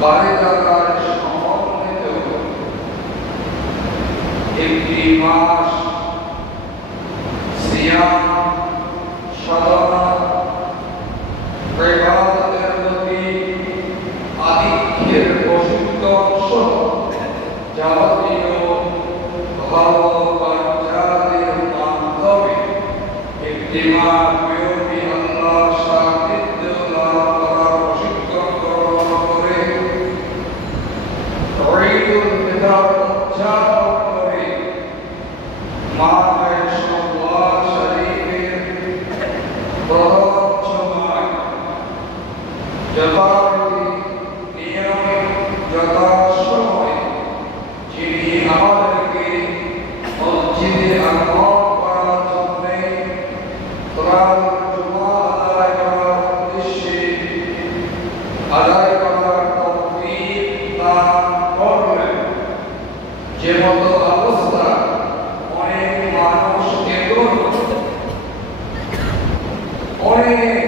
বারিদাতার সমন্বিত একটি মাস সিয়াম সাধনা ইবাদতের প্রতি আধিক্যের প্রশিক্ষণ সহ যাবতীয় ভালো কার্যাদির মাধ্যমে একটি মানবী আল্লাহ সান্নিধ্য লাভ করার প্রশিক্ষণ গ্রহণ করে ঈদুল ফিতর উদযাপন করে মাহে শাওয়াল শরীফের প্রথম জুমায় যথারীতি নিয়মে যথাসময়ে যিনি আমাদেরকে মসজিদে আগমন করার জন্যে সালাতুল জুমা আদায় করার উদ্দেশ্যে আদায় করার তৌফিক দান করলেন। যে মতো অবস্থা অনেক মানুষ এখন অনেক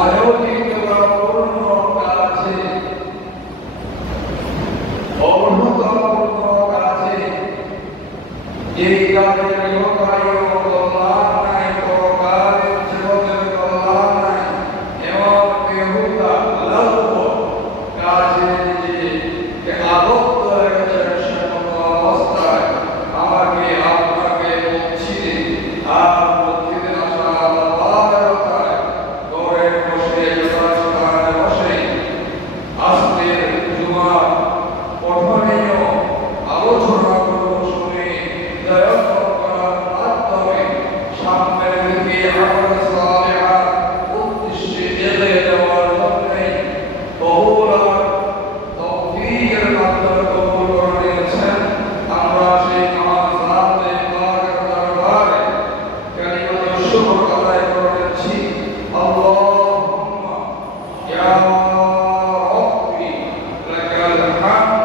অনৈতিকতাপূর্ণ কাজে অবনতপূর্ণ কাজে এই কাজের ইহকালীন কল্যাণ নাই, পরকালীন জীবনের কল্যাণ নাই, এমন বেহুদা লাঘব কাজে নিজেকে আবদ্ধ রেখেছেন। সেমন অবস্থায় আমাকে আপনাকে মসজিদে মসজিদে আসা বাধ্যতায় ঘরে বসে যথাস্থানে বসে আজকের জুমার পঠনীয় আলোচনাগুলো শুনে হৃদয়ঙ্গম করার মাধ্যমে সামনের দিকে আমল সালেহার উদ্দেশ্যে এগিয়ে যাওয়ার জন্যে বহুলার তৌফিকের মাধ্যমে কবুল করে নিয়েছেন। আমরা সেই আমার সালাতে পাকের দরবারে কালিমাতুশ শুকর আদায় করে নিচ্ছি। আল্লাহুম্মা ইয়া রাব্বি লাকাল হামদ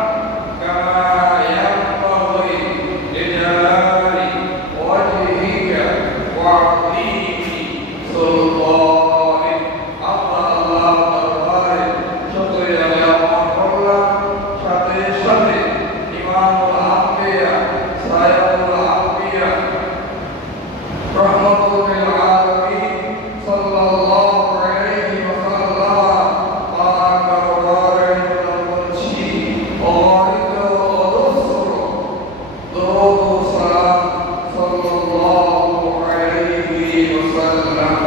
কামা ইয়ানবাগি লিজালালি ওয়াজহিকা ওয়া আযীমি সুলতানিক। আমরা আল্লাহর দরবারে শুকরিয়া জ্ঞাপন করলাম, সাথে সাথে ইমামুল আম্বিয়া সাইয়্যিদুল আম্বিয়া রাহমাতুল লিল আলামিন সাল্লাল্লাহু আলাইহি ওয়াসাল্লাম পাক দরবারে বলছি, অবারিত অদস্র দরুদ ও সালাম সাল্লাল্লাহু আলাইহি ওয়াসাল্লাম।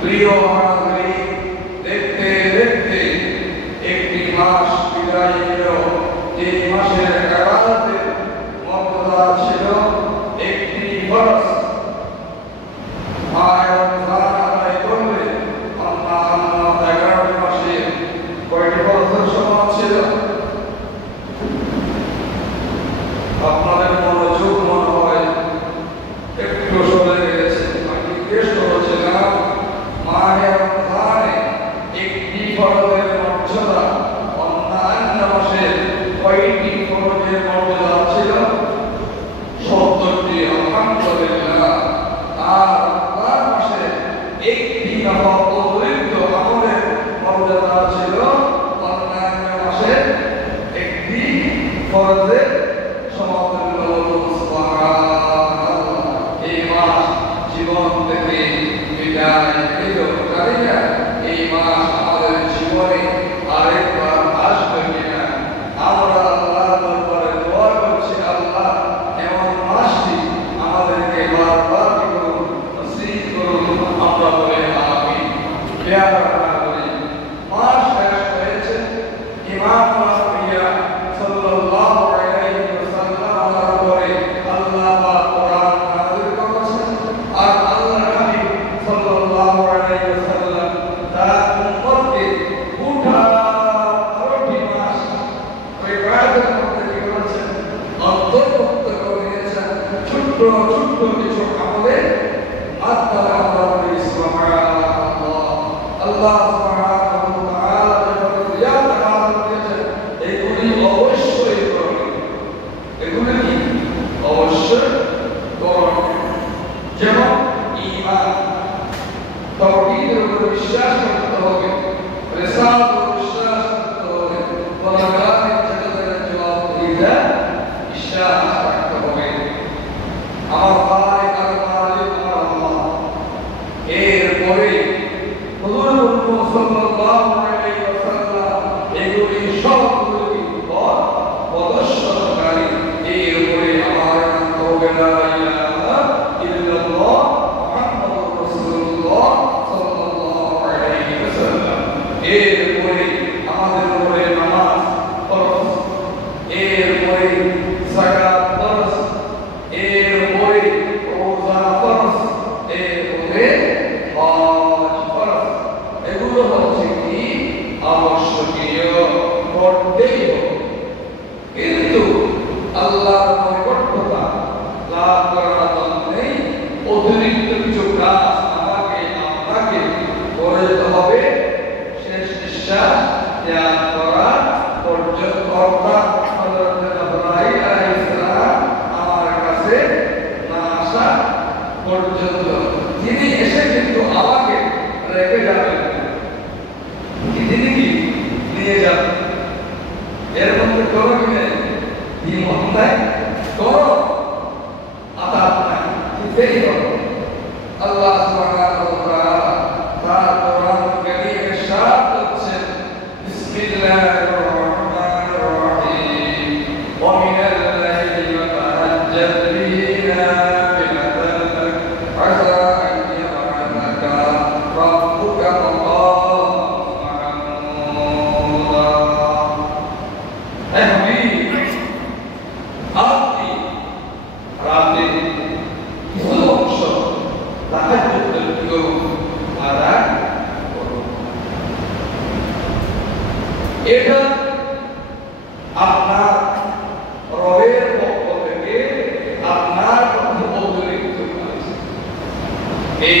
প্রিয় হাজিরিন, দেখতে দেখতে একটি মাস বিদায় নিল। এই মাসের ইবাদতের মর্যাদা ছিল একটি ফরজ। মাহে রমজান আদায় করলে অন্যান্য 11টি মাসে কয়টি ফরজের সমান ছিল? আপনাদের মনোযোগ মনে হয় একটু সরে গেছে। আমি জিজ্ঞেস করেছিলাম মাহে রমজানে একটি ফরজের মর্যাদা অন্যান্য মাসের কয়টি ফরজের মর্যাদা ছিল? 70টি। আলহামদুলিল্লাহ। আর রমজান মাসে একটি অতিরিক্ত আমলের মর্যাদা ছিল অন্যান্য মাসের একটি ফরজের সমতুল্য। সুবহানাল্লাহ। এই মাস জীবন থেকে বিদায় নিল। জানি না এই মাস আমাদের জীবনে আরেকবার আসবে কিনা। আমরা আল্লাহর দরবারে দোয়া করছি, আল্লাহ এমন মাসটি আমাদেরকে বারবার নসিব করুন। আমরা বলে আমিন। পেয়ারা নাগরিক, মাস শেষ হয়েছে। ইমাম আম্বিয়া সাল্লাল্লাহু আলাইহি ওয়াসাল্লাম পরে আল্লাহ পাক কোরআন নাযিল করেছেন। আর আল্লাহর হাবিব সাল্লাল্লাহু আলাইহি ওয়াসাল্লাম তার উম্মতকে গোটা 12টি মাস ইবাদতের মধ্যে কি করেছেন? অন্তর্ভুক্ত করে নিয়েছেন। ছোট্ট ছোট্ট কিছু আমলে মাধ্যমে আমরা বলি সুবহানাল্লাহ। আল্লাহ সুবহানাহু ওয়া তাআলা যখন রিয়াদ আমল দিয়েছেন, এগুলি অবশ্যই করণীয়। এগুলি কি? অবশ্যই করণীয়। যেমন ঈমান, তাওহীদের উপর বিশ্বাস করতে হবে,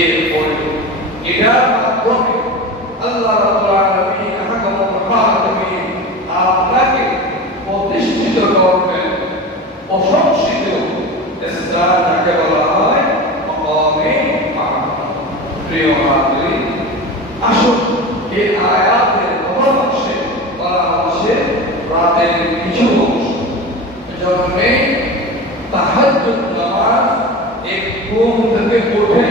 এরপরে এটার মাধ্যমে আল্লাহ রাব্বুল আলামিন আহকামুল হাকিমিন আপনাকে প্রতিষ্ঠিত করবেন। প্রশংসিত ইসলাম যাকে বলা হয় মাকামে মাহমুদ। প্রিয় হাজিরিন, আসুন এই আয়াতের প্রথম অংশে বলা হচ্ছে রাতের কিছু অংশ। এজন্যে তাহাজ্জুদ নামাজ এক ঘুম থেকে উঠে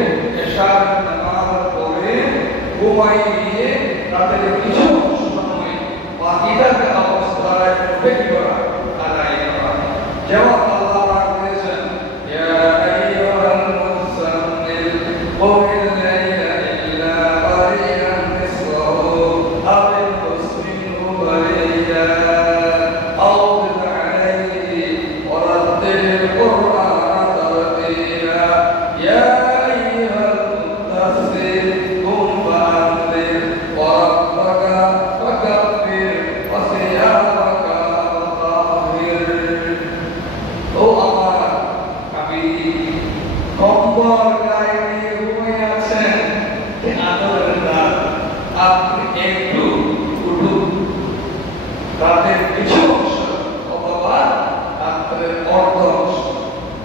এশার নামাজ পড়ে ঘুমাই দিয়ে রাতের কিছু সময় বাকিটাকে অবস্থায় উঠে কি করা, আদায় করা। যেমন আল্লাহ পাক বলেছেন, ইয়া আইয়ুহাল মুযাম্মিল কুমিল লাইলা ইল্লা কালিলান নিসফাহু আও ইনকুস মিনহু কালিলান আও জিদ আলাইহি ওয়া রাত্তিল কুরআনা তারতিলা। ইয়া আইয়ুহাল মুদাথথির কুম ফাআনদির ওয়া রাব্বাকা ফাকাব্বির ওয়া সিয়াবাকা ফাতাহহির। ও আমার হাবিব, কম্বল গায়ে নিয়ে ঘুমিয়ে আছেন, কি আদরের রাত, আপনি একটু উঠুন। রাতের কিছু অংশ অথবা রাতের অর্ধ অংশ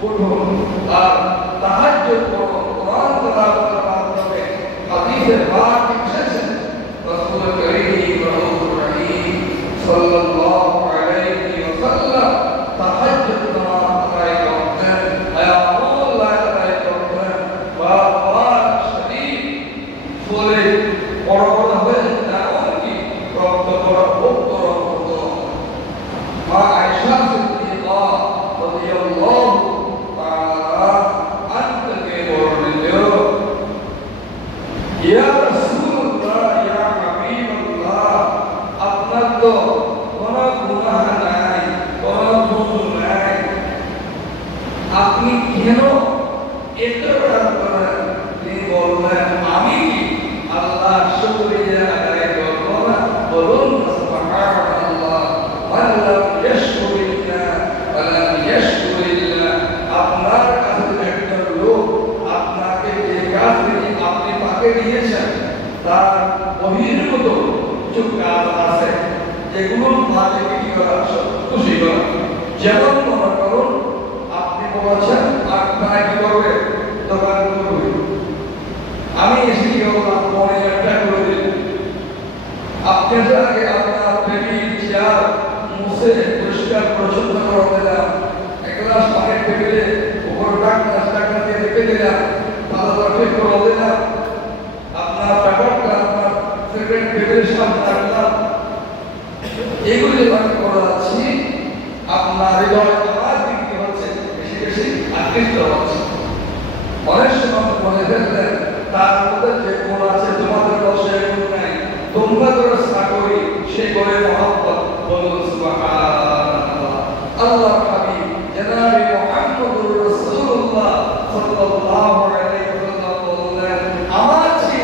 উঠুন আর তাহাজ্জুদ করুন। কোরআন তেলাওয়াতের মাধ্যমে হাদিসে পাক এসেছে, রাসূল করিম রাউফুর রহিম সাল্লাল্লাহু আলাইহি ওয়াসাল্লাম তাহাজ্জুদ নামাজ আদায় করতেন, আয়াতুল্লাহ আদায় করতেন, বারবার শরীর ফুলে বড় বড় হয়ে এমনকি রক্ত পড়া উত্তরণ হতো। মা আয়েশা সিদ্দিকা রাদিয়াল্লাহু তাআলা আনহাকে বর্ণিত, ইয়া রাসূলুল্লাহ, ইয়া হাবিবাল্লাহ, আপনার তো কোনো গুনাহ নাই, কোনো ভুল নাই, আপনি কেন এত রাত করেন? তিনি বললেন, আমি কি আল্লাহর শুকরিয়া আদায় করব না? বলুন সুবহানাল্লাহ। মান লাম ইয়াশকুরিল্লাহ ওয়া লাম ইয়াশকুরিল্লাহ। আপনার কাছে একজন লোক আপনাকে যে কাজ আপনি তাকে দিয়েছেন তার বহির্ভূত কিছু কাজ আছে যেগুলো মালিককে কি করা, খুশি করা। যেমন মনে করুন আপনি বলেছেন আপনার কি করবে, দোকান করবে, আমি এসে কি বললাম মনে একটা করে দিন, আপনার আগে আপনার টেবিল চেয়ার মুছে পরিষ্কার পরিচ্ছন্ন করে দিলাম, এক গ্লাস পানির টেবিলে উপর ডাক্তার দিয়ে রেখে দিলাম, ভালো ঠিক করে দিলাম, আপনার ব্যাপারটা আপনার সেকেন্ড টেবিলের সামনে রাখলাম। এগুলি যখন করা যাচ্ছি আপনার হৃদয় আমার দিকে হচ্ছে বেশি বেশি আকৃষ্ট হচ্ছে। অনেক সময় মনে ফেললেন তার মধ্যে যে গুণ আছে তোমাদের বসে গুণ নাই, তোমরা করে চাকরি সে করে মহব্বত। বলুন সুবহানাল্লাহ। আল্লাহ হাবিব জনাবে মুহাম্মদুর রাসূলুল্লাহ সাল্লাল্লাহু আলাইহি ওয়াসাল্লাম বললেন, আমার যে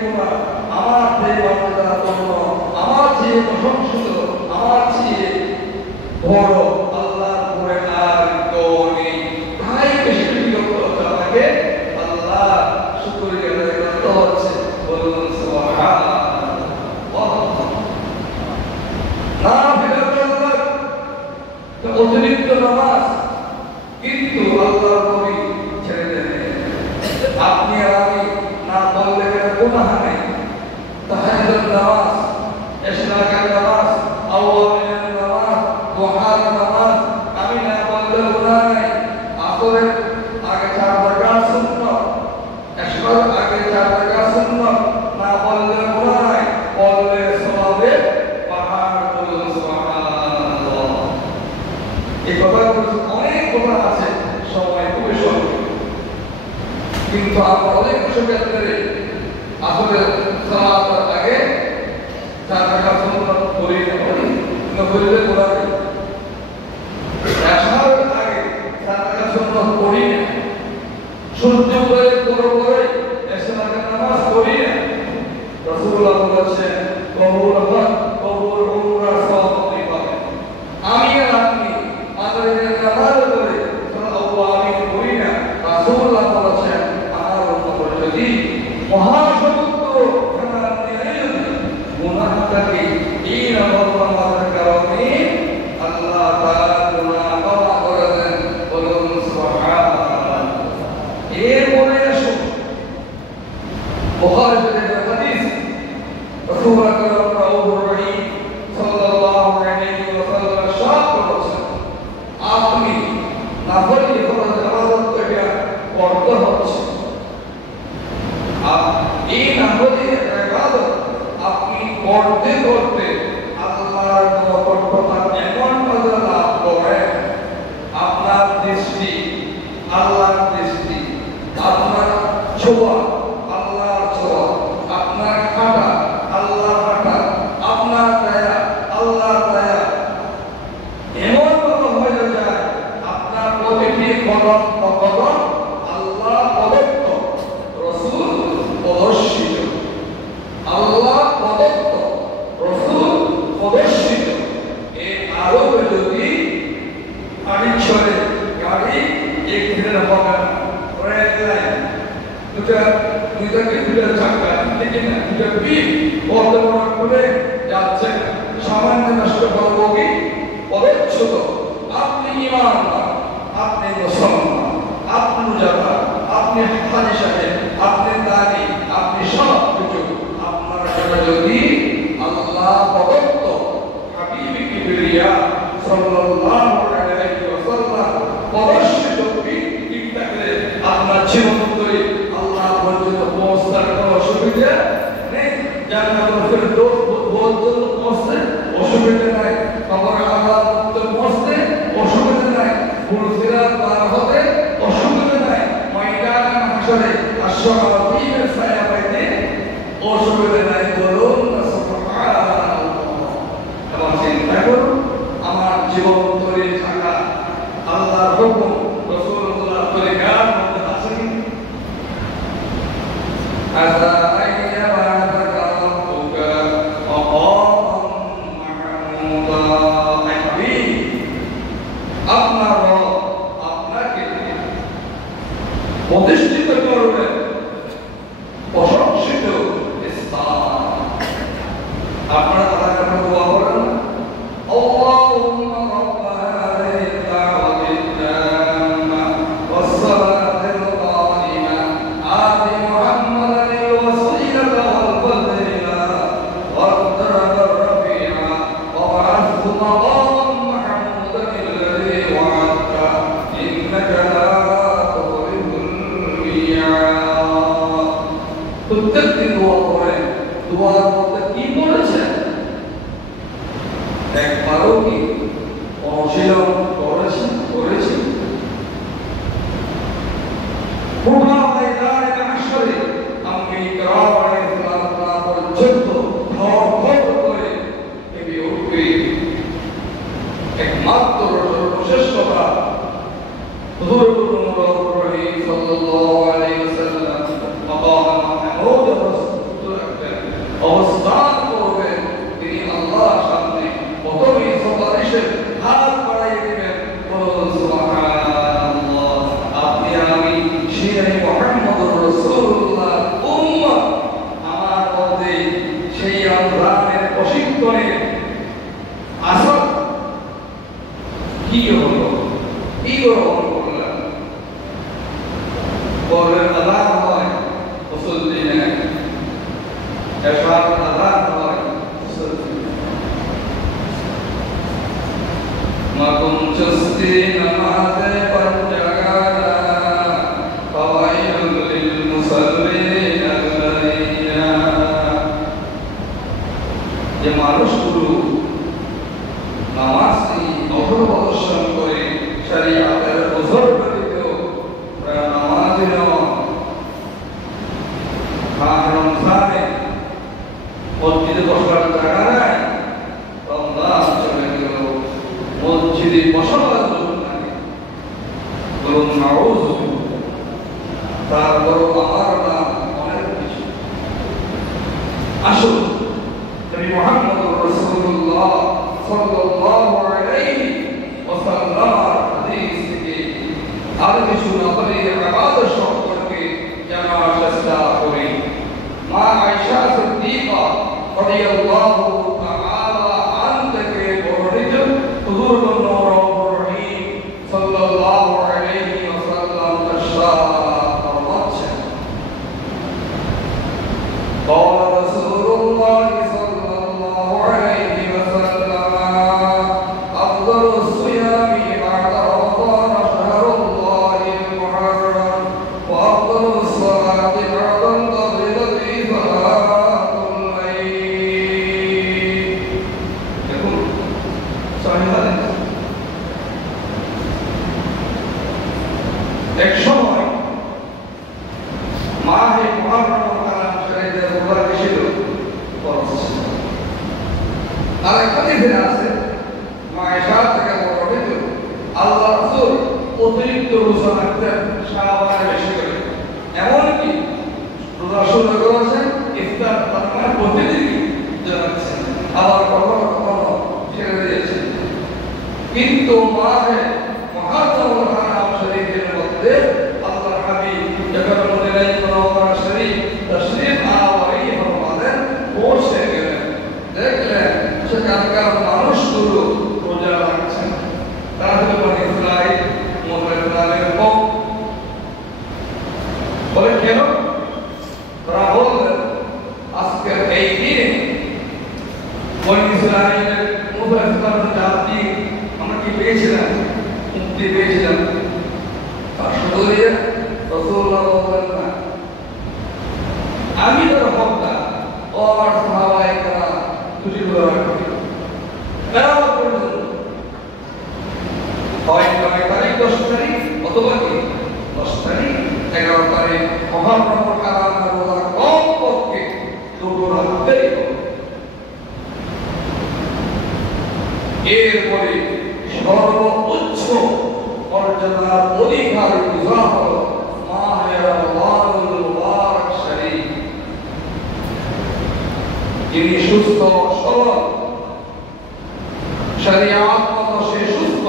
গুণ, আমার যে মর্যাদাপূর্ণ, আমার যে প্রশংসিত, আমার যে বড় আল্লাহর উপরে আর কেউ নেই। তাই বেশি বেশি করতে হবে, আল্লাহ শুকরিয়া আদায় করতে হচ্ছে। বলুন সুবহানাল্লাহ। নাফিলাতুল্লাহ অতিরিক্ত নামাজ কিন্তু আল্লাহর নবী ছেড়ে দেন। আপনি আর আমি না বললে কোনো গুনাহ নেই। তাহাজ্জুদ নামাজ, ইশরাকের নামাজ, আওয়ামের নামাজ, দুহার নামাজ আমি না বললে গুনাহ নেই। আসরের আগে 4 রাকাত সুন্নাত, ইশরার আগে 4 রাকাত সুন্নাত না বললে গুনাহ নেই, বললে সওয়াবে পাহাড়। বলুন সুবহানাল্লাহ। এই কথাগুলো অনেক কথা আছে, সময় খুবই স্বল্প, কিন্তু আমরা অনেক ক্ষেত্রে আসলে সালাতের আগে 4 রাকাত সুন্নাত পড়ি না, বললে গুনাহ নেই। এশারের আগে 4 রাকাত সুন্নাত পড়ি না, সূর্য উদয়ের পরে এশরাকের নামাজ পড়ি না। রাসূলুল্লাহ বলেছেন, কবুল হক, কবুল উমরা সওয়াব পাবেন। আমি আর আপনি মাগরিবের নামাজ পড়ে আল্লাহু আমি পড়ি না। রাসূলুল্লাহ বলেছেন, আমার উম্মত যদি মহাসমুদ্র খানা নিয়ে গুনাহটাকে এই রহমতের কারণে আল্লাহ তাআলা গুনাহ ক্ষমা করে দেন। বলুন সুবহানাল্লাহ। এরপরে আসুন বুখারী শরীফের হাদিস, রাসূল আকরাম রাউফুর রহিম সাল্লাল্লাহু আলাইহি ওয়াসাল্লাম সাফ করেছেন, আপনি নাফরমানি ফরজ ইবাদত থেকে করতে হচ্ছে, এই নাফরমানি ইবাদত আপনি করতে করতে আল্লাহর নিকটতা এমন মজা লাভ করেন, আপনার দৃষ্টি আল্লাহর দৃষ্টি, আপনার ছোঁয়া আল্লাহর ছোঁয়া, আপনার হাঁটা আল্লাহর হাঁটা, আপনার দয়া আল্লাহর দয়া এমন ভাবে হয়ে যায় আপনার প্রতিটি কদম কদম আল্লাহ প্রদত্ত, রাসূল প্রদর্শিত, আল্লাহ প্রদত্ত, রাসূল প্রদর্শিত। এই আরবে যদি গাড়ি চলে, গাড়ি এক দিনের হবে না, রেল লাইন দুটাকে দুটা চাকা ঠিক না, দুটা পিঠ বর্তমান করে যাচ্ছে, সামান্য নষ্ট করবো কি পদচ্যুত। আপনি ইমানদার, আপনি মুসলমান, আপনি মুজাহিদ, আপনি হাজি সাহেব, আপনি দানি, আপনি সব কিছু আপনার জন্য যদি আল্লাহ প্রদত্ত হাবিব কিবরিয়া সাল্লাল্লাহু আলাইহি ওয়াসাল্লাম প্রদর্শিত ঠিক থাকলে আপনার জীবন ধরে আল্লাহ পর্যন্ত পৌঁছার কোনো অসুবিধা নেই। জান্নাতুল ফিরদৌস পর্যন্ত পৌঁছতে অসুবিধা নাই, কবর আযাব পৌঁছতে অসুবিধা নাই, সিরাত পার হতে অসুবিধা নাই, ময়দান হাসরে আশ-শাফাঈনের ছায়া পাইতে অসুবিধা নাই। বলুন সুবহানাল্লাহ। এবং চিন্তা করুন আমার জীবন ধরে থাকা আল্লাহর হুকুম রাসূলুল্লাহ তরিকার মধ্যে আছে কি? আযা আইয়াবা রাব্বুকা মাকামান মাহমুদা। আপনার রব আপনাকে প্রতিষ্ঠিত করবেন প্রশংসিত স্থান। আপনারা তারা কেন দোয়া করেন? আল্লাহুম্মা রাব্বা হাযিহি দাওয়াতিত তাম্মা ওয়াস সালাতিল কাইমা আতি মুহাম্মাদানিল ওয়াসিলাতা ওয়াল ফাদিলা ওয়াদ দারাজার রাফি'a ওয়া বa'athhu maqaman mahmudan alladhi wa'adta innaka la tukhliful mi'ad। প্রত্যেকদিন দোয়া করেন, দোয়ার মধ্যে কি বলেছেন একবারও কি অনুশীলন করেছি? পুরা ময়দানে হাসরে আমি ইকরার আলাইহিসসালাম পর্যন্ত ধর করে এগিয়ে উঠবে। একমাত্র সর্বশ্রেষ্ঠতা হুজুর রহিম সাল্লাল্লাহু আলাইহি ওয়াসাল্লাম মাকাম মাহমুদ অবস্থান করবেন। তিনি আল্লাহর সামনে প্রথমেই সুপারিশের হাত বাড়িয়ে দিবেন। বলুন সুবহানাল্লাহ। আপনি আমি সেই মুহাম্মদুর রাসূলুল্লাহ উম্মত, আমার মধ্যে সেই রমজানের প্রশিক্ষণের আসর কি হলো, কি গ্রহণ করলাম? বলেন আযান হয় মুসল্লি নেই, এশার আযান হয় মুসল্লি মাকুম চুস্তি নামাজে পঞ্জাগানা ফাওয়াইলুল লিল মুসাল্লিন আল্লাযিনা। যে মানুষগুলো নামাজটি অপ্রদর্শন করে শরীয়তের ওজর ব্যতীত নামাজি নয়, রমজানে মসজিদে বসার জায়গা নাই, রমজান চলে গেল মসজিদে বসার জন্য নাই, বলুন নাউযুবিল্লাহ। তারপরও আমার নাম অনেক কিছু। আসুন নবী মুহাম্মদ রাসূলুল্লাহ সাল্লাল্লাহু আলাইহি ওয়াসাল্লাম হাদিস থেকে আর কিছু নফল ইবাদত সম্পর্কে জানার চেষ্টা করি। মা আয়েশা সিদ্দিকা রাদিয়াল্লাহু তাআলা আনহা থেকে বর্ণিত হুজুর নূর রহিম সাল্লাল্লাহু আলাইহি ওয়াসাল্লাম ইরশাদ ফরমাচ্ছেন قال رسول الله صلى الله عليه وسلم أفضل الصيام بعد رمضان شهر الله المحرم وأفضل الصلاة بعد الفريضة صلاة الليل. يقول صحيح هذا এক সময় মাহে মুহররম কালাম শরীফের উপর ছিল আর এক হাদিসে আছে মা আয়েশা থেকে বর্ণিত আল্লাহ রাসূল অতিরিক্ত রোজা রাখতেন শাবানে বেশি করে, এমনকি রোজা শুরু করেছেন ইফতার তার প্রতিদিন জানাচ্ছেন, আবার কখনো কখনো ছেড়ে দিয়েছেন। কিন্তু মাহে মুহররম কালাম শরীফের মধ্যে আল্লাহর হাবিব যখন মদিনায় মুনাওয়ারা শরীফ তশরীফ আনাওয়ারই ফরমালেন, বসে গেলেন, দেখলেন সেখানকার মানুষগুলো রোজা রাখছেন। তারা হলো বনি ইসরাঈল, মুসলমানের কওম। বলে কেন? তারা বললেন আজকের এই দিনে বনি ইসরাঈলের মুসলমানদের জাতি আমরা কি পেয়েছিলাম? মুক্তি পেয়েছিলাম। আর শুধু রাসূলুল্লাহ বললেন না, আমি তো হকদার ও আমার সাহাবায়ে কেরাম দুটি রোজা রাখবে। কেরামত পর্যন্ত হয় 9 তারিখ 10 তারিখ অথবা কি 10 তারিখ 11 তারিখ মুহররম কালামের রোজা কমপক্ষে দুটো রাখতেই হবে। এরপরে সর্বোচ্চ মর্যাদার অধিকারী রোজা হলো মাহে রমজানুল মুবারক শরীফ। যিনি সুস্থ সবল, শরীয়ত মতো সে সুস্থ,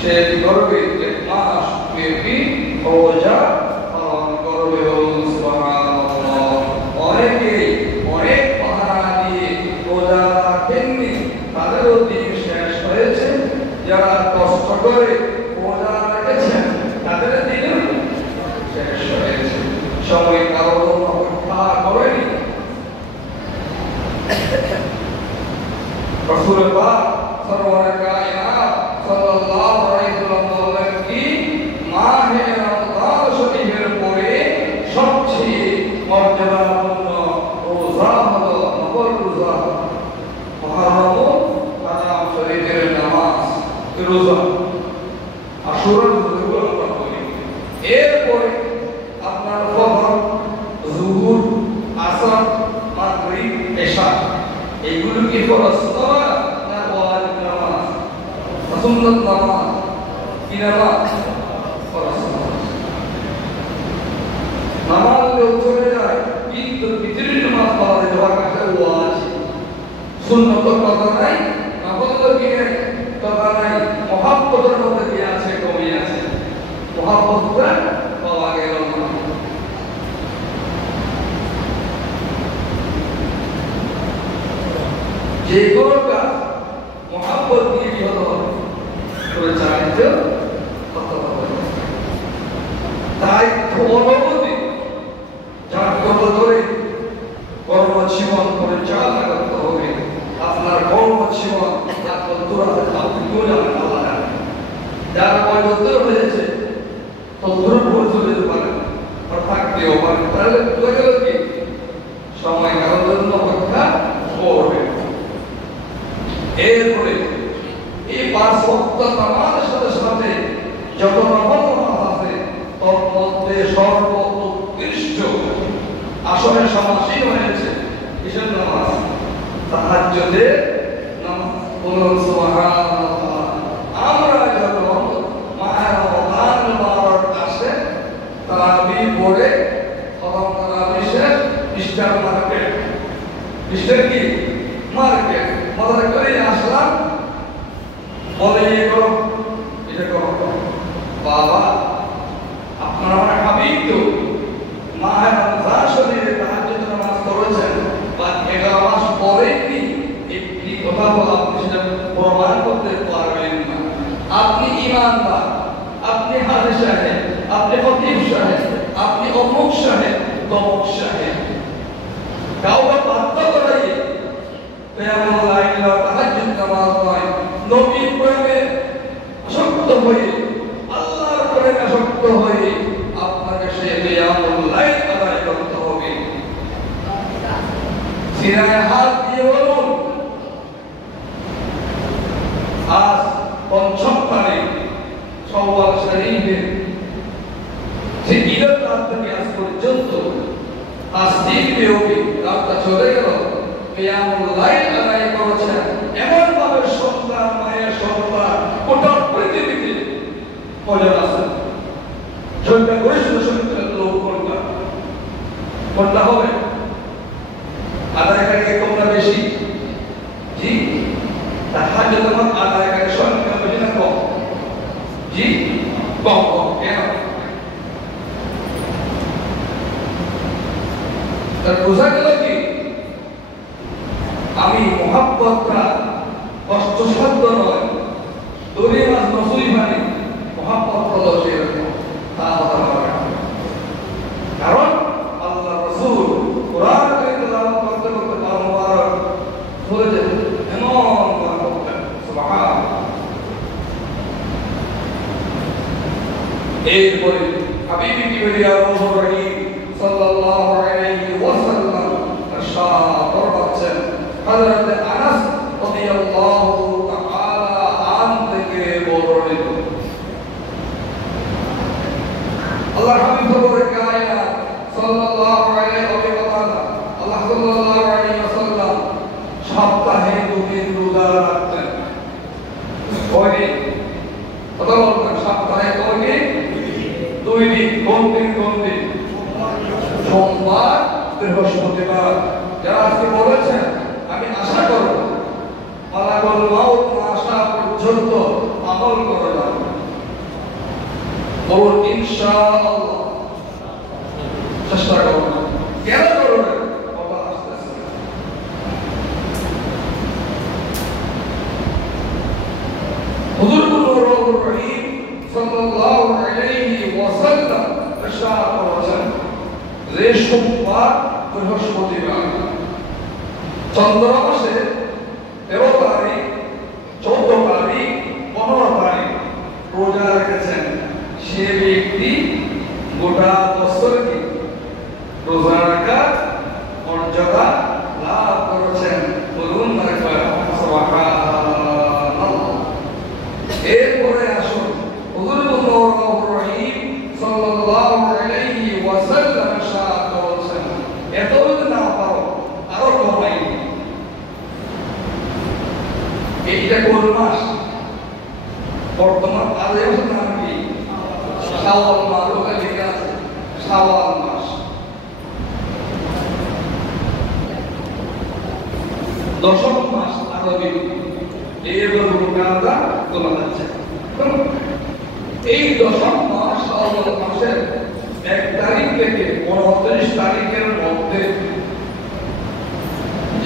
সে করবে 1 মাস ব্যাপী রোজা পালন করবে। সুবহানাল্লাহ। অনেকে অনেক পাহারা দিয়ে রোজা রাখেননি, তাদেরও দিন শেষ হয়েছে। যারা কষ্ট করে রোজা রেখেছেন তাদের দিনও শেষ হয়েছে। সময় কারো অপেক্ষা করেনি। রাসূল পাক সরওয়ারে কায়নাত সাল্লাল্লাহু আলাইহি ওয়াসাল্লাম বলেন কি মাহে রমজান শরীফের পরে সবচেয়ে মর্যাদাপূর্ণ রোজা হলো নফল রোজা মুহররম কালাম শরীফের নামাজ রোজা আশুরার রোজাগুলো আমরা করি। এরপরে আপনার ফজর, যুহর, আসর, মাগরিব, এশা এইগুলো কি ফরজ নামাজ না ওয়াজিব নামাজ? সুন্নাত নামাজ কি নামাজ? ফরজ নামাজ। নামাজ চলে যায় কিন্তু বিতরী নামাজ পড়া যাওয়ার কাছে ওয়াজিব। সুন্নত কথা নাই, নফল কি নাই, কথা নাই। মুহাব্বতের মধ্যে কি আছে? কমই আছে। মুহাব্বতটা পাওয়া গেল না। যে কোনো কাজ মুহাব্বত দিয়ে কি হতে হবে? পরিচালিত হতে হবে। তাই অনুভূতি জাগ্রত করে কর্মজীবন পরিচালনা করতে হবে। আপনার কর্মজীবন আপনার তুরাতে আপনি করে আল্লাহ জানেন। যার পরিবর্তন হয়েছে তদ্রুপ ভুল চলে যেতে পারে আর থাকতেও পারে। তাহলে বোঝা গেল কি সময় কারোর জন্য অপেক্ষা করবে। এরপরে এই 5 ওয়াক্ত নামাজের সাথে সাথে যত নফল নামাজ আছে তার মধ্যে সর্বোৎকৃষ্ট আসলে সমাসীন হয়েছে কিসের নামাজ? তাহাজ্জুদের নামাজ। বলুন সুবহানাল্লাহ। আমরা যখন মাহে রমজান মুবারক আসে তারাবি পড়ে তখন তারাবি শেষ ইস্টার মার্কেট, ইস্টার কি মার্কেট মজা করে আসলাম, বলে করো এটা করো। বাবা আপনারা হাবিব তো মাহে রমজান শরীরে সাহেব তমক সাহেব কাউকে বাধ্য করাই কিয়ামুল লাইল তাহাজ্জুদ নামাজ নয় নবীর প্রেমে আসক্ত হয়ে আল্লাহর প্রেমে আসক্ত হয়ে আপনাকে সে কিয়ামুল লাইল আদায় করতে হবে। সিনায় হাত দিয়ে বলুন আজ পঞ্চম তারিখ শাওয়াল শরীফের যে ঈদের রাত থেকে আজ পর্যন্ত আজ দিন ব্যাপী রাতটা চলে গেল কিয়ামুল লাইল আদায় করেছেন এমন ভাবে সন্তান মায়ের সন্তান গোটা পৃথিবীতে কজন আছে সংখ্যা গরিষ্ঠ সংখ্যার লোক কোনটা হবে আদায়কারী কোনটা বেশি? জি তাহাজ্জুদ নামাজ আদায়কারী সংখ্যা বেশি না কম? জি কম। কেন? তার বোঝা গেল কি আমি মুহাব্বতটা কষ্টসাধ্য নয় দড়ি মাছ নসুই মানে মুহাব্বত হলো সেরকম তা হতে পারে কারণ আল্লাহ রাসূল কোরআন তেলাওয়াত করতে করতে তার মুবারক চলে যেত এমন করতেন সুবহানাল্লাহ। এরপরে হাবিবি কিবরিয়া রাসূলুল্লাহ সাল্লাল্লাহু আলাইহি ওয়াসাল্লাম ইরশাদ করছেন হযরত আনাস রাদিয়াল্লাহু তাআলা আন থেকে বর্ণিত আল্লাহর হাবিব সাল্লাল্লাহু আলাইহি ওয়াসাল্লাম আল্লাহ সাল্লাল্লাহু আলাইহি ওয়াসাল্লাম সপ্তাহে দুদিন রোজা রাখতেন। কয়দিন? কথা বলবেন সপ্তাহে কয়দিন? দুই দিন। কোন দিন? সোমবার বৃহস্পতিবার। যারা আজকে বলেছেন আমি আশা করব মালাকুল মাউত না আসা পর্যন্ত আমল করে যাব বলুন ইনশাআল্লাহ চেষ্টা করব। কেন করবেন? কথা আসতেছে হুজুর নূরুল রহিম সাল্লাল্লাহু আলাইহি ওয়াসাল্লাম ইরশাদ করেছেন যে সোমবার বৃহস্পতিবার চন্দ্র মাসে 13 তারিখ 14 তারিখ 15 তারিখ রোজা রেখেছেন সে ব্যক্তি গোটা বছর কি রোজা রাখা মর্যাদা লাভ করেছেন। বলুন সুবহানাল্লাহ। এরপরে আসুন হুজুর নূরুল রহিম সাল্লাল্লাহু আলাইহি ওয়াসাল্লাম ইরশাদ করেছেন এত যদি না পারো আরো কমাই। এইটা কোন মাস? বর্তমান আলের নাম কি? শাওয়াল মাস। ওখানে লেখা আছে শাওয়াল মাস। দশম মাস আরবি এর কাদা তোলা যাচ্ছে। এই দশম মাস শাওয়াল মাসের 1 তারিখ থেকে 29 তারিখের মধ্যে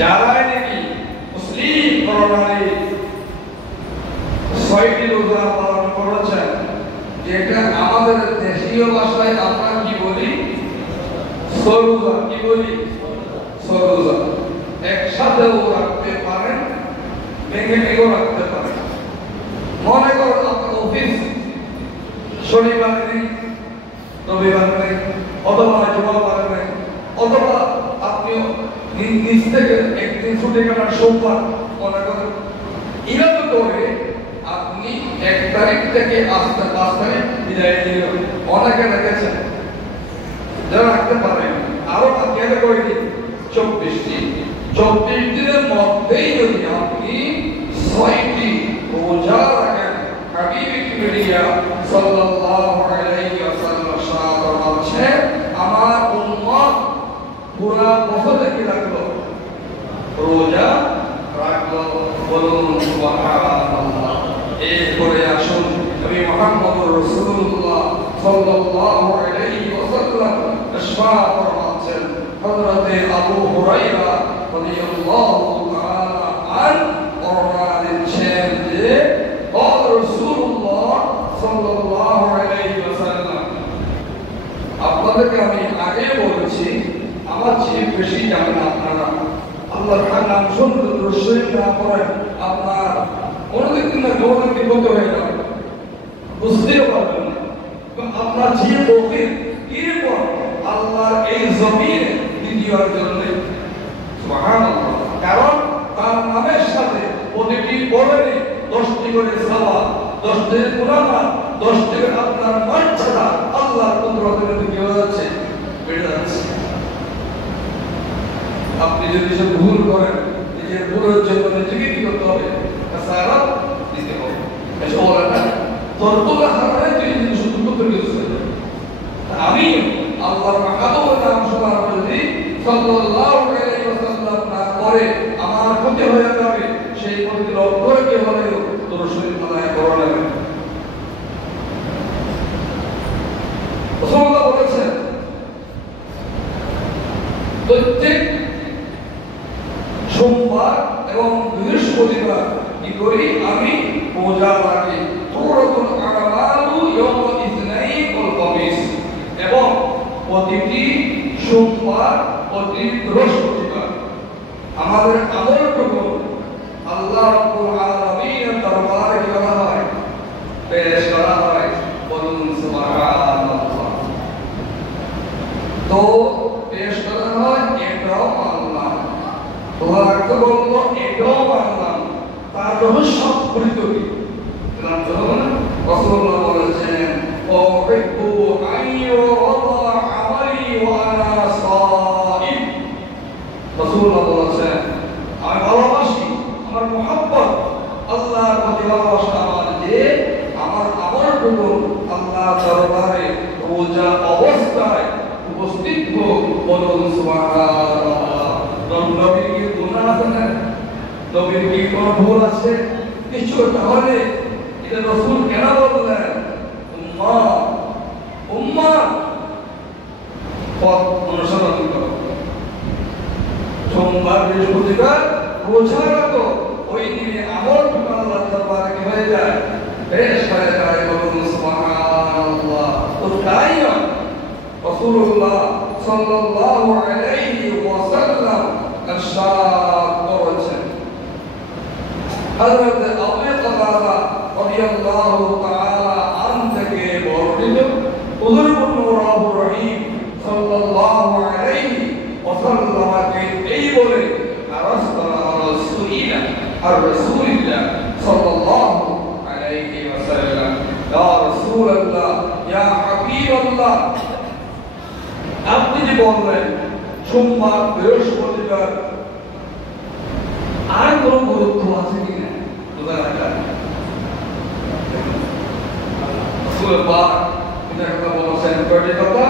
যারা নাকি মুসলিম করোনারে 6টি রোজা পালন করেছেন যেটা আমাদের দেশীয় ভাষায় আমরা কি বলি সরোজা। কি বলি? সরোজা। একসাথেও রাখতে পারেন ভেঙে ভেঙেও রাখতে পারেন। মনে করেন আপনার অফিস শনিবার নেই রবিবার নেই অথবা জুমাবার নেই অথবা আপনি নিজ থেকে একদিন ছুটি কাটার সোমবার মনে করেন এভাবে করে আপনি 1 তারিখ থেকে আসতে 5 তারিখ বিদায় দিয়ে অনেকে রেখেছেন যারা রাখতে পারেন আরো কেন করে দিন 24 দিনের মধ্যেই যদি আপনি 6টি রোজা রাখেন হাবিবি কিবরিয়া সাল্লাল্লাহু আলাইহি ওয়াসাল্লাম সাহাবা বলছে আমার উম্মত পুরা বছর কি রাখলো? রোজা রাখলো। বলুন সুবহানাল্লাহ। এরপরে আসুন নবী মুহাম্মদুর রাসূলুল্লাহ সাল্লাল্লাহু আলাইহি ওয়াসাল্লাম ইরশাদ ফরমাচ্ছেন হযরতে আবু হুরায়রা রাদিয়াল্লাহু তাআলা আনহু বর্ণনা দিচ্ছেন যে রাসূলুল্লাহ সাল্লাল্লাহু আলাইহি ওয়াসাল্লাম আপনাদেরকে আমি আগে আমার চেয়ে বেশি জানেন আপনারা। আল্লাহর নাম শুনলে রসই না করেন আপনার কোনোদিন না কোনোদিন বিপদ হয়ে যাবে, বুঝতেও পারবেন না। আপনার যে তৌফিক এরপর আল্লাহর এই জমিনে দ্বিতীয় জন্য সুবহানাল্লাহ, কারণ তার নামের সাথে প্রতিটি পড়ে 10টি করে সওয়াব, 10টি গুনাহ, 10টি করে আপনার মর্যাদা আল্লাহর কুদরতের মধ্যে কি হয়ে যাচ্ছে, বেড়ে যাচ্ছে। আপনি যদি সব ভুল করেন নিজের ভুলের জন্য নিজেকে কি করতে হবে, কাসারা দিতে হবে। এসব বলে না তরতুল্লাহ হারায় তুই যদি শুধু করতে গেছে। আমি আল্লাহর মাহাবুবের নাম শোনার যদি সাল্লাল্লাহু আলাইহি ওয়াসাল্লাম না করে আমার ক্ষতি হয়ে যাবে, সেই ক্ষতি লক্ষ্য রেখে হলেও তোর শরীর মানায় করা লাগবে। রাসূলুল্লাহ বলেছেন প্রত্যেক সোমবার এবং বৃহস্পতিবার কি করি আমি রোজা রাখি, তুরাতুল আমালু ইয়াউমুল ইসনাইন ওয়াল খামিস, এবং প্রতিটি সোমবার প্রতি বৃহস্পতিবার আমাদের আমলটুকু আল্লাহ রাব্বুল আলামিনের দরবারে কি করা হয়, পেশ করা হয়। বলুন সুবহানাল্লাহ। তো পেশ করা হয়, এটাও মানলাম, তোমরা রাখতে বললো এটাও মানলাম, তার রহস্য পরিত কি রাসূলুল্লাহ বলেছেন উহিব্বু আইয়ুরা আমালি ওয়া আনা সাইম। রাসূলুল্লাহ বলেছেন আমি ভালোবাসি, আমার মুহাব্বত আল্লাহর প্রতি ভালোবাসা আমার, যে আমার আমলটুকু আল্লাহ দরবারে রোজা অবস্থায় উপস্থিত হোক। বলুন সুবহানাল্লাহ। নবীর কি গুনাহ আছে না? নবীর কি কোনো ভুল আছে? কিছু তাহলে এটা রাসূল কেন বললেন উম্মাহ পথ অনুসরণ করো, সোমবার বৃহস্পতিবার রোজা রাখো, ওই দিনে আমলটুকু আল্লাহর দরবারে কি হয়ে যায়, পেশ হয়ে যায়। বলুন সুবহানাল্লাহ। তো তাই রাসূলুল্লাহ সাল্লাল্লাহু আলাইহি ওয়াসাল্লাম ইরশাদ করেছেন, হযরত আবু কাতাদা রাদিয়াল্লাহু তাআলা আন থেকে বর্ণিত, হুজুর নূরুর রহিম সাল্লাল্লাহু আলাইহি ওয়াসাল্লামকে এই বলে রাসূলুল্লাহ আর রাসূলুল্লাহ সাল্লাল্লাহু আলাইহি ওয়াসাল্লাম, ইয়া রাসূলুল্লাহ ইয়া হাবিবাল্লাহ, আপনি যে বললেন সোমবার বৃহস্পতিবার আর কোন গুরুত্ব আছে কিনা রোজা রাখার? রাসূলুল্লাহ এটা কথা বলেছেন, কয়টি কথা,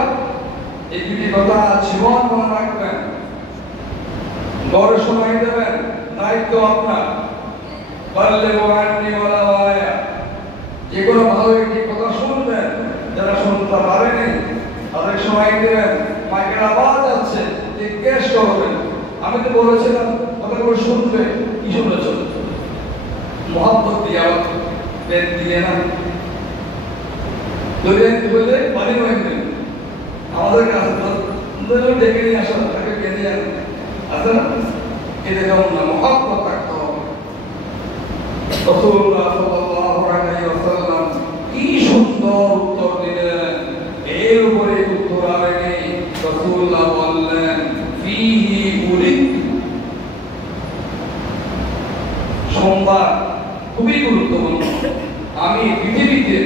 এই দুটি কথা জীবন মনে রাখবেন, গড়ে সময় দেবেন, দায়িত্ব আপনার। পারলে আন্নি ওয়ালা ওয়ায়া, যে কোনো ভালো একটি কথা শুনবেন, যারা শুনতে পারেনি তাদের সময় দেবেন। মাইকের আওয়াজ আছে, জিজ্ঞেস করবেন আমি তো বলেছিলাম কথা করে শুনবে, কি শুনেছ? মোহাম্মত দিয়ে আবার বেদ দিয়ে না বলে পানি মাইকেন আমাদের কাছে ডেকে নিয়ে আসা, তাকে কেঁদে আসে না, কেঁদে যেমন না, মোহাম্মত রাখতে হবে। রাসূলুল্লাহ সাল্লাল্লাহু আলাইহি ওয়াসাল্লাম কি সুন্দর উত্তর দিলেন, এর উপরে উত্তর আর নেই। রাসূলুল্লাহ বললেন ফিহি উলিদতু, সোমবার খুবই গুরুত্বপূর্ণ, আমি পৃথিবীতে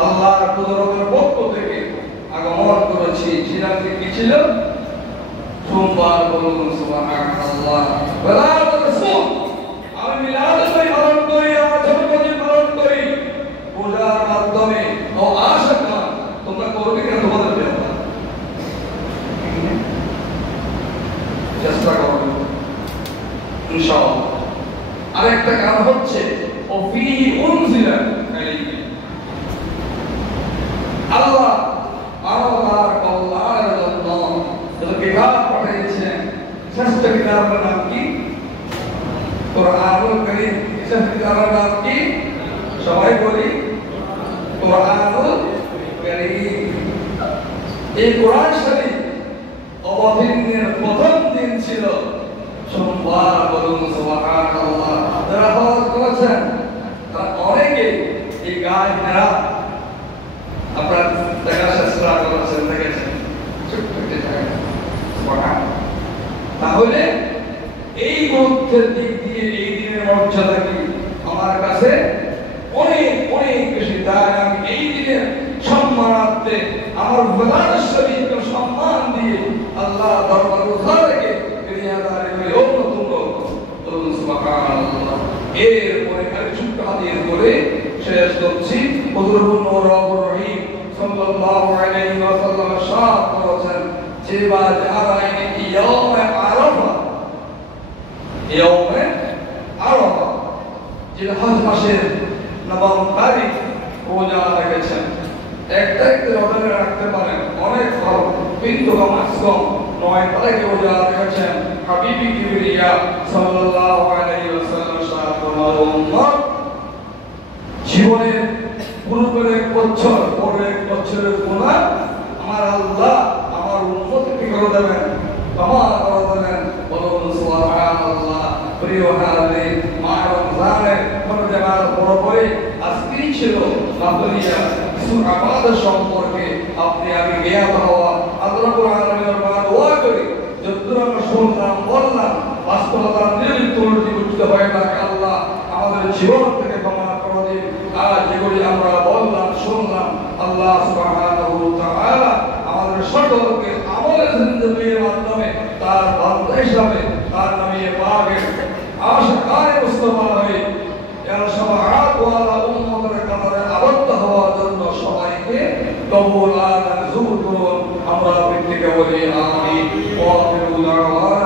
আল্লাহর কুদরতের পক্ষ থেকে আগমন করেছি। সেটাকে কি ছিল? সোমবার। বলুন সুবহানাল্লাহ। বেলাল রাসূল, আমি মিলাদ পালন করি, আমার জন্মদিন পালন করি পূজার মাধ্যমে, ও আশা করি তোমরা করবে কেন? তোমাদের ব্যাপার চেষ্টা করবে ইনশাআল্লাহ। আরেকটা কারণ হচ্ছে ও ফি উনজিলা আলাইহি, আল্লাহ মানবতার কল্যাণের জন্য যত কিতাব পাঠিয়েছেন, শ্রেষ্ঠ কিতাবের নাম কি? কোরআনুল কারীম। শ্রেষ্ঠ কিতাবের নাম কি? সবাই বলি কোরআনুল কারীম। এই কোরআন শরীফ ও অবতীর্ণের প্রথম দিন ছিল সোমবার। বলুন সুবহানাল্লাহ। যারা হজ করেছেন তারা অনেকে এই গায়ে ভেড়া আপনারা দেখা চেষ্টা করেছেন, দেখেছেন ছোট্ট একটি জায়গা। তাহলে এই গুরুত্বের দিক দিয়ে এই দিনের মর্যাদা কি আমার কাছে অনেক অনেক বেশি। তাই আমি এই দিনের সম্মানার্থে আমার প্রধান শরীরকে সম্মান দিয়ে আল্লাহ দরবার উদ্ধার রেখে এরপরে ছোট্ট হাদিস বলে শেষ করছি। রহিম সাল্লাল্লাহু আলাইহি ওয়াসাল্লাম সাত করেছেন যে বাদ আরাইনি ইয়াউমে আরাফা, ইয়াউমে আরাফা জিলহজ মাসের নবম তারিখ রোজা রেখেছেন। এক তারিখে রোজা রাখতে পারেন অনেক ভালো, কিন্তু কমাস কম 9 তারিখে রোজা রেখেছেন। হাবিবি কিবরিয়া সাল্লাল্লাহু আলাইহি ওয়াসাল্লাম সাত উম্মত জীবনের পূর্বের 1 বছর পরের 1 বছরের গুনাহ আমার আল্লাহ আমার উম্মতকে করে দেবেন, ক্ষমা করে দেবেন। বলুন সুবহানাল্লাহ। প্রিয় হাজির, মাহ রমজানের মর্যাদার পরে আজকেই ছিল নাফলিয়া কিছু আমাদের সম্পর্কে আপনি আমি জ্ঞাত হওয়া। আল্লাহ রাব্বুল আলামিনের কাছে দোয়া করি যতদূর আমরা শুনলাম বললাম বাস্তবতার নির্মিত বুঝতে হয় না, আল্লাহ আমাদের জীবন থেকে ক্ষমা করে দিন। আর যেগুলি আমরা বললাম শুনলাম আল্লাহ সুবহানাহু ওয়া তাআলা আমাদের সকলকে আমলের জিন্দেগির মাধ্যমে তার বান্দা হিসাবে তার নবী পাকের আশিকায়ে মুস্তাফা হয়ে এর সবাত ওয়ালা উম্মতের কাতারে আবদ্ধ হওয়ার জন্য সবাইকে কবুল আর মঞ্জুর করুন। আমরা প্রত্যেকে বলি আমিন। ওয়া আখিরু দাওয়ানা